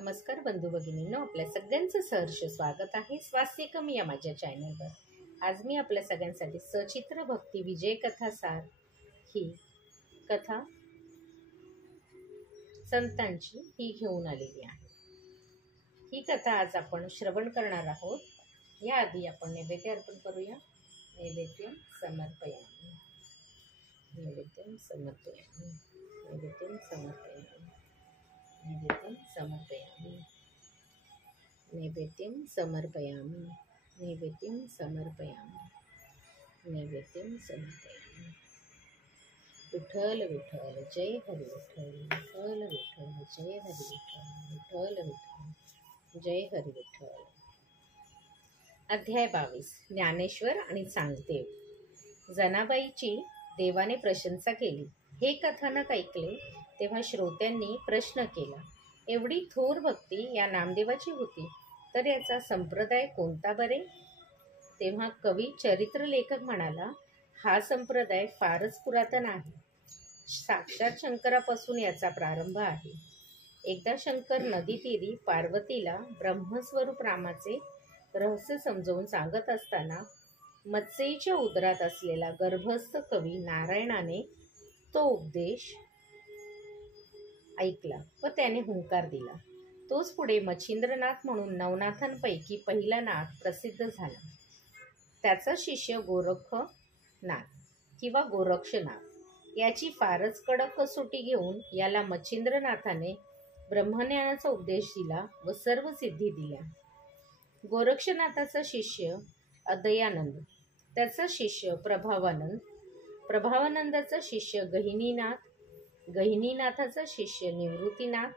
नमस्कार बंधू भगिनींनो, आपल्या सगळ्यांचं सहर्ष स्वागत आहे स्वास्यकम या माझ्या चॅनलवर. आज मी आपल्या सगळ्यांसाठी सचित्र भक्ती विजय कथा सार ही कथा संतांची ही घेऊन आलेली आहे. ही कथा आज आपण श्रवण करणार आहोत. याआधी आपण नैवेद्य अर्पण करूया. नैवेद्यम समर्पयामि, नैवेद्यम समर्पयामि, नैवेद्यम समर्पयामि, नैवेद्यम समर्पयामि, नैवेद्यम समर्पयामि, नैवेद्यम समर्पयामि, नैवेद्यम समर्पयामि. विठ्ठल विठ्ठल जय हरी विठ्ठल, विठ्ठल विठ्ठल जय हरी विठ्ठल, विठ्ठल विठ्ठल जय हरी विठ्ठल. अध्याय 22. ज्ञानेश्वर आणि चांगदेव. जनाबाईची देवाने प्रशंसा केली. हे कथानक ऐकले तेव्हा श्रोत्यांनी प्रश्न केला, एवढी थोर भक्ती या नामदेवाची होती तर याचा संप्रदाय कोणता बरे? तेव्हा कवी चरित्रलेखक म्हणाला, हा संप्रदाय फारच पुरातन आहे. साक्षात शंकरापासून याचा प्रारंभ आहे. एकदा शंकर नदीतीरी पार्वतीला ब्रह्मस्वरूप रामाचे रहस्य समजावून सांगत असताना मत्स्येच्या उदरात असलेला गर्भस्थ कवी नारायणाने तो उपदेश ऐकला व त्याने हुंकार दिला. तोच पुढे मच्छिंद्रनाथ म्हणून नवनाथांपैकी पहिला नाथ प्रसिद्ध झाला. त्याचा शिष्य गोरखनाथ किंवा गोरक्षनाथ याची फारच कडक कसोटी घेऊन याला मच्छिंद्रनाथाने ब्रह्मज्ञानाचा उपदेश दिला व सर्व सिद्धी दिल्या. गोरक्षनाथाचा शिष्य अदयानंद, त्याचा शिष्य प्रभावानंद, प्रभावानंदाचा शिष्य गहिनीनाथ, गहिनीनाथाचा शिष्य निवृत्तीनाथ,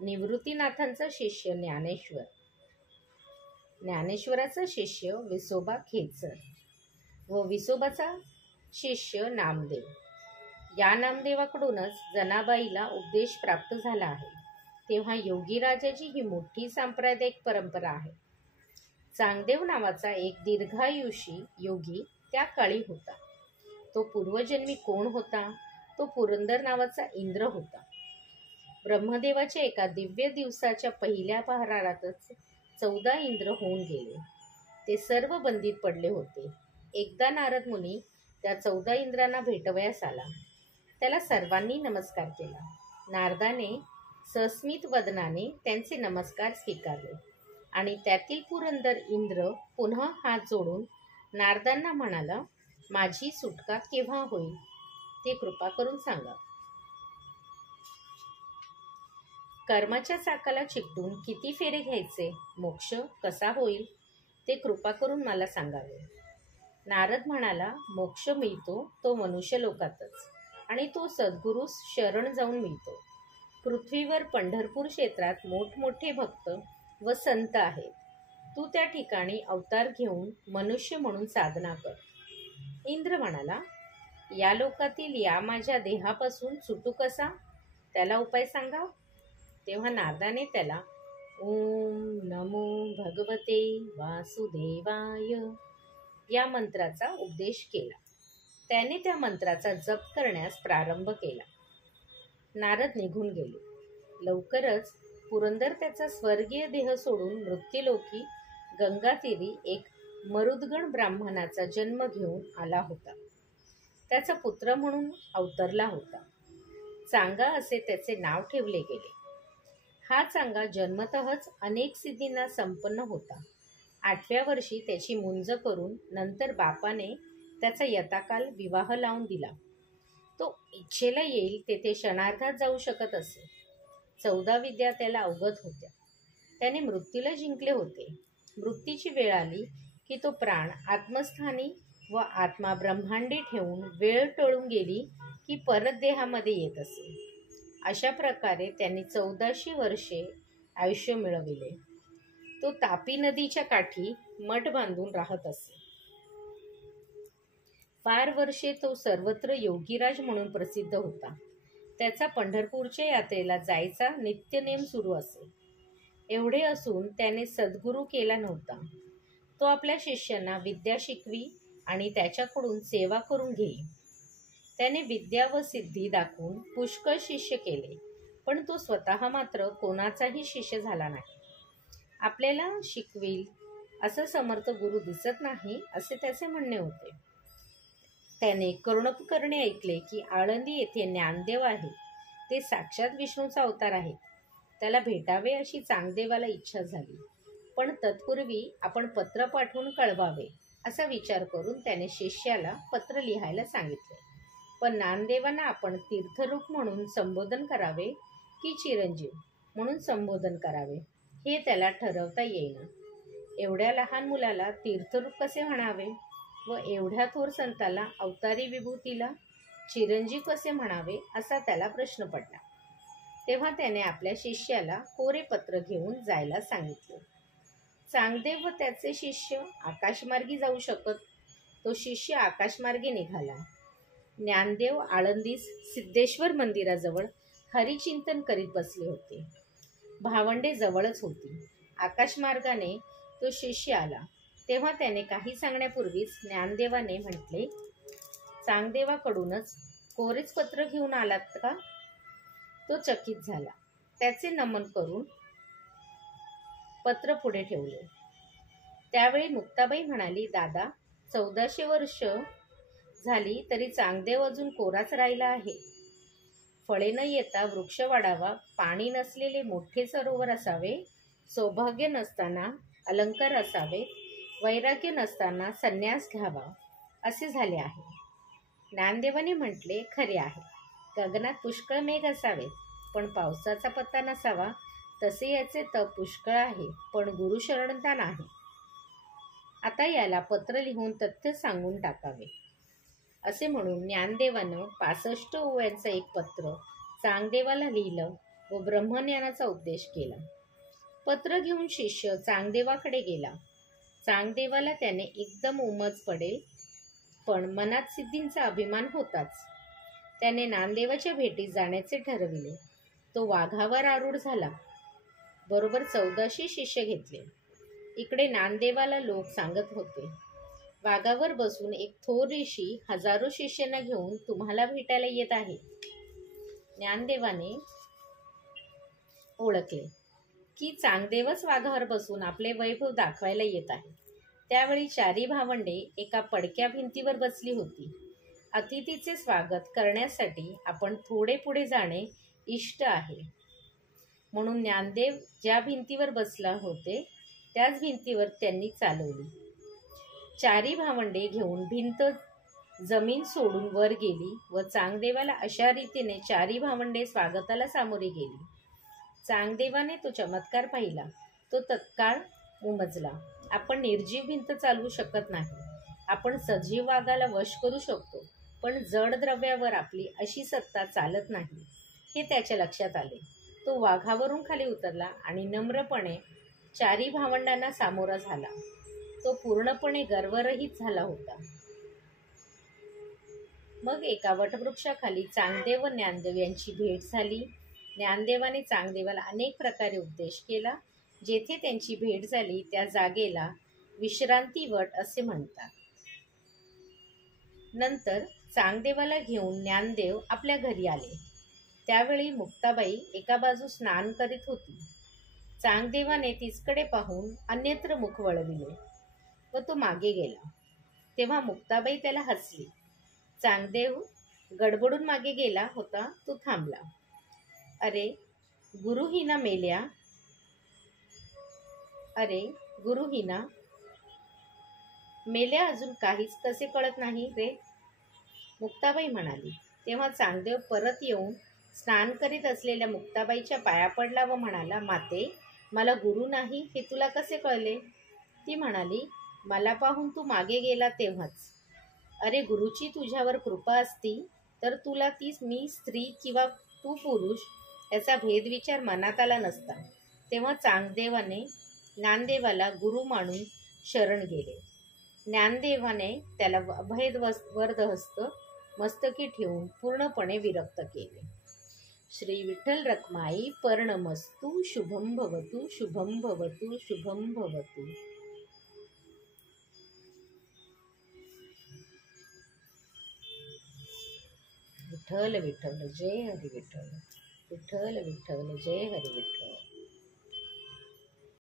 निवृत्तीनाथांचा शिष्य ज्ञानेश्वर, ज्ञानेश्वराचा शिष्य विसोबा खेचर व विसोबाचा शिष्य नामदेव. या नामदेवाकडूनच जनाबाईला उपदेश प्राप्त झाला आहे. तेव्हा योगीराजाची ही मोठी सांप्रदायिक परंपरा आहे. चांगदेव नावाचा एक दीर्घायुषी योगी त्या काळी होता. तो पूर्वजन्मी कोण होता? तो पुरंदर नावाचा इंद्र होता. ब्रह्मदेवाच्या एका दिव्य दिवसाच्या पहिल्या पहरारातच 14 इंद्र होऊन गेले. ते सर्व बंदित पडले होते. एकदा नारद मुनी त्या 14 इंद्रांना भेटवयास आला. त्याला सर्वांनी नमस्कार केला. नारदाने सस्मित वदनाने त्यांचे नमस्कार स्वीकारले आणि त्यातील पुरंदर इंद्र पुन्हा हात जोडून नारदांना म्हणाला, माझी सुटका केव्हा होईल ते कृपा करून सांगा. कर्माच्या चाकाला चिकटून किती फेरे घ्यायचे, मोक्ष कसा होईल ते कृपा करून मला सांगावे. नारद म्हणाला, मोक्ष मिळतो तो मनुष्य लोकातच आणि तो सद्गुरूस शरण जाऊन मिळतो. पृथ्वीवर पंढरपूर क्षेत्रात मोठमोठे भक्त व संत आहेत. तू त्या ठिकाणी अवतार घेऊन मनुष्य म्हणून साधना कर. इंद्र म्हणाला, या लोकातील या माझ्या देहापासून सुटू कसा, त्याला उपाय सांगा. तेव्हा नारदाने त्याला ओम नमो भगवते वासुदेवाय या मंत्राचा उपदेश केला. त्याने त्या मंत्राचा जप करण्यास प्रारंभ केला. नारद निघून गेले. लवकरच पुरंदर त्याचा स्वर्गीय देह सोडून मृत्युलोकी गंगातीरी एक मरुद्गण ब्राह्मणाचा जन्म घेऊन आला होता. त्याचा पुत्र म्हणून अवतरला होता. चांगा असे त्याचे नाव ठेवले गेले. हा चांगा जन्मतःच अनेक सिद्धींना संपन्न होता. 8व्या वर्षी त्याची मुंज करून नंतर बापाने त्याचा यथाकाल विवाह लावून दिला. तो इच्छेला येईल तेथे क्षणार्धात जाऊ शकत असे. 14 विद्या त्याला अवगत होत्या. त्याने मृत्यूला जिंकले होते. मृत्यूची वेळ आली की तो प्राण आत्मस्थानी व आत्मा ब्रह्मांडी ठेवून वेळ टळून गेली की परत देहामध्ये येत असे. अशा प्रकारे त्यांनी 1400 वर्षे आयुष्य मिळविले. तो तापी नदीच्या काठी मठ बांधून राहत असे. फार वर्षे तो सर्वत्र योगीराज म्हणून प्रसिद्ध होता. त्याचा पंढरपूरच्या यात्रेला जायचा नित्यनेम सुरू असे. एवढे असून त्याने सद्गुरू केला नव्हता. तो आपल्या शिष्यांना विद्या शिकवी आणि त्याच्याकडून सेवा करून घेई. त्याने विद्या व सिद्धी दाखवून पुष्कळ शिष्य केले, पण तो स्वतः मात्र कोणाचाही शिष्य झाला नाही. आपल्याला शिकविल असं समर्थ गुरु दिसत नाही असे त्याचे म्हणणे होते. त्याने कर्णोपकर्णी ऐकले की आळंदी येथे ज्ञानदेव आहे. ते साक्षात विष्णूचा अवतार आहेत. त्याला भेटावे अशी चांगदेवाला इच्छा झाली. पण तत्पूर्वी आपण पत्र पाठवून कळवावे असा विचार करून त्याने शिष्याला पत्र लिहायला सांगितले. पण ज्ञानदेवांना आपण तीर्थरूप म्हणून संबोधन करावे की चिरंजीव म्हणून संबोधन करावे हे त्याला ठरवता येईना. एवढ्या लहान मुलाला तीर्थरूप कसे म्हणावे व एवढ्या थोर संताला अवतारी विभूतीला चिरंजीव कसे म्हणावे असा त्याला प्रश्न पडला. तेव्हा त्याने आपल्या शिष्याला कोरे पत्र घेऊन जायला सांगितले. चांगदेव व त्याचे शिष्य आकाशमार्गी जाऊ शकत. तो शिष्य आकाशमार्गे निघाला. ज्ञानदेव आळंदीस सिद्धेश्वर मंदिराजवळ हरिचिंतन करीत बसले होते. भावंडे जवळच होती. आकाशमार्गाने तो शिष्य आला. तेव्हा त्याने काही सांगण्यापूर्वीच ज्ञानदेवाने म्हटले, चांगदेवाकडूनच कोरेच पत्र घेऊन आलात का? तो चकित झाला. त्याचे नमन करून पत्र पुढे ठेवले. त्यावेळी मुक्ताबाई म्हणाली, दादा, 1400 वर्ष झाली तरी चांगदेव अजून कोराच राहिला आहे. फळे न येता वृक्ष वाढावा, पाणी नसलेले मोठे सरोवर असावे, सौभाग्य नसताना अलंकार असावे, वैराग्य नसताना संन्यास घ्यावा असे झाले आहे. ज्ञानदेवाने म्हटले, खरे आहे. गगनात पुष्कळ मेघ असावेत पण पावसाचा पत्ता नसावा. तसे याचे तप पुष्कळ आहे पण गुरुशरणता नाही. आता याला पत्र लिहून तथ्य सांगून टाकावे. असे म्हणून ज्ञानदेवानं 65 ओव्यांचं एक पत्र चांगदेवाला लिहिलं व ब्रह्मज्ञानाचा उपदेश केला. पत्र घेऊन शिष्य चांगदेवाकडे गेला. चांगदेवाला त्याने एकदम उमज पडेल पण मनात सिद्धींचा अभिमान होताच. त्याने ज्ञानदेवाच्या भेटीस जाण्याचे ठरविले. तो वाघावर आरूढ झाला. बरोबर 1400 शिष्य घेतले. इकडे ज्ञानदेवाला लोक सांगत होते, वाघावर बसून एक थोर ऋषी हजारो शिष्यांना घेऊन तुम्हाला भेटायला येत आहे. ज्ञानदेवाने ओळखले की चांगदेवच वाघावर बसून आपले वैभव दाखवायला येत आहे. त्यावेळी 4 भावंडे एका पडक्या भिंतीवर बसली होती. अतिथीचे स्वागत करण्यासाठी आपण थोडे पुढे जाणे इष्ट आहे. म्हणून ज्ञानदेव ज्या भिंतीवर बसला होते त्याच भिंतीवर त्यांनी चालवली. 4 भावंडे घेऊन भिंत जमीन सोडून वर गेली व चांगदेवाला अशा रीतीने 4 भावंडे स्वागताला सामोरी गेली. चांगदेवाने तो चमत्कार पाहिला. तो तत्काळ उमजला. आपण निर्जीव भिंत चालवू शकत नाही. आपण सजीव वाघाला वश करू शकतो पण जड द्रव्यावर आपली अशी सत्ता चालत नाही हे त्याच्या लक्षात आले. तो वाघावरून खाली उतरला आणि नम्रपणे 4 भावंडांना सामोरा झाला. तो पूर्णपणे गर्वरहित झाला होता. मग एका वटवृक्षाखाली चांगदेव व ज्ञानदेव यांची भेट झाली. ज्ञानदेवाने चांगदेवाला अनेक प्रकारे उपदेश केला. जेथे त्यांची भेट झाली त्या जागेला विश्रांती वट असे म्हणतात. नंतर चांगदेवाला घेऊन ज्ञानदेव आपल्या घरी आले. त्यावेळी मुक्ताबाई एका बाजू स्नान करीत होती. चांगदेवाने तिचकडे पाहून अन्यत्र मुख वळविले व तो मागे गेला. तेव्हा मुक्ताबाई त्याला हसली. चांगदेव गडबडून मागे गेला होता. तो थांबला. अरे गुरुहीना मेल्या, अरे गुरुहीना मेल्या, अजून काहीच कसे कळत नाही रे, मुक्ताबाई म्हणाली. तेव्हा चांगदेव परत येऊन स्नान करीत असलेल्या मुक्ताबाईच्या पाया पडला व म्हणाला, माते, मला गुरु नाही हे तुला कसे कळले? ती म्हणाली, मला पाहून तू मागे गेला तेव्हाच. अरे गुरुची तुझ्यावर कृपा असती तर तुला ती मी स्त्री किंवा तू पुरुष याचा भेदविचार मनात आला नसता. तेव्हा चांगदेवाने ज्ञानदेवाला गुरु मानून शरण गेले. ज्ञानदेवाने त्याला अभय वरदहस्त मस्तकी ठेवून पूर्णपणे विरक्त केले. श्री विठ्ठल रखमाई पर्णमस्तु. शुभम भवतु, शुभम भवतु, शुभम भवतु. विठ्ठल विठ्ठल, जय हरी विठ्ठल. विठ्ठल विठ्ठल जय हरी विठ्ठल.